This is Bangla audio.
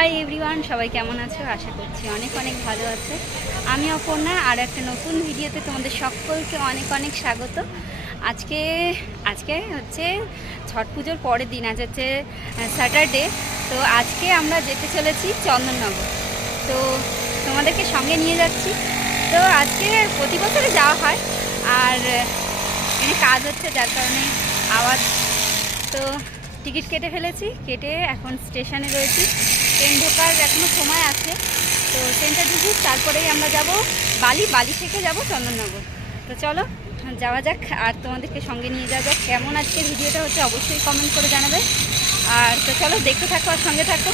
হাই এভরিওয়ান, সবাই কেমন আছো? আশা করছি অনেক অনেক ভালো আছে। আমি অপর্ণা, আর একটা নতুন ভিডিওতে তোমাদের সকলকে অনেক অনেক স্বাগত। আজকে আজকে হচ্ছে ছট পুজোর পরের দিন, আজ হচ্ছে স্যাটারডে। তো আজকে আমরা যেতে চলেছি চন্দননগর। তো তোমাদেরকে সঙ্গে নিয়ে যাচ্ছি। তো আজকে প্রতি বছরে যাওয়া হয়, আর এখানে কাজ হচ্ছে যার কারণে আওয়াজ। তো টিকিট কেটে ফেলেছি, কেটে এখন স্টেশনে রয়েছি। ট্রেন ঢোকার এখনও সময় আছে, তো ট্রেনটা ঢুকুক, তারপরেই আমরা যাব বালি থেকে যাব চন্দননগর। তো চলো যাওয়া যাক, আর তোমাদেরকে সঙ্গে নিয়ে যাওয়া যাক। কেমন আজকে ভিডিওটা হচ্ছে অবশ্যই কমেন্ট করে জানাবে। আর তো চলো দেখতে থাকো আর সঙ্গে থাকো।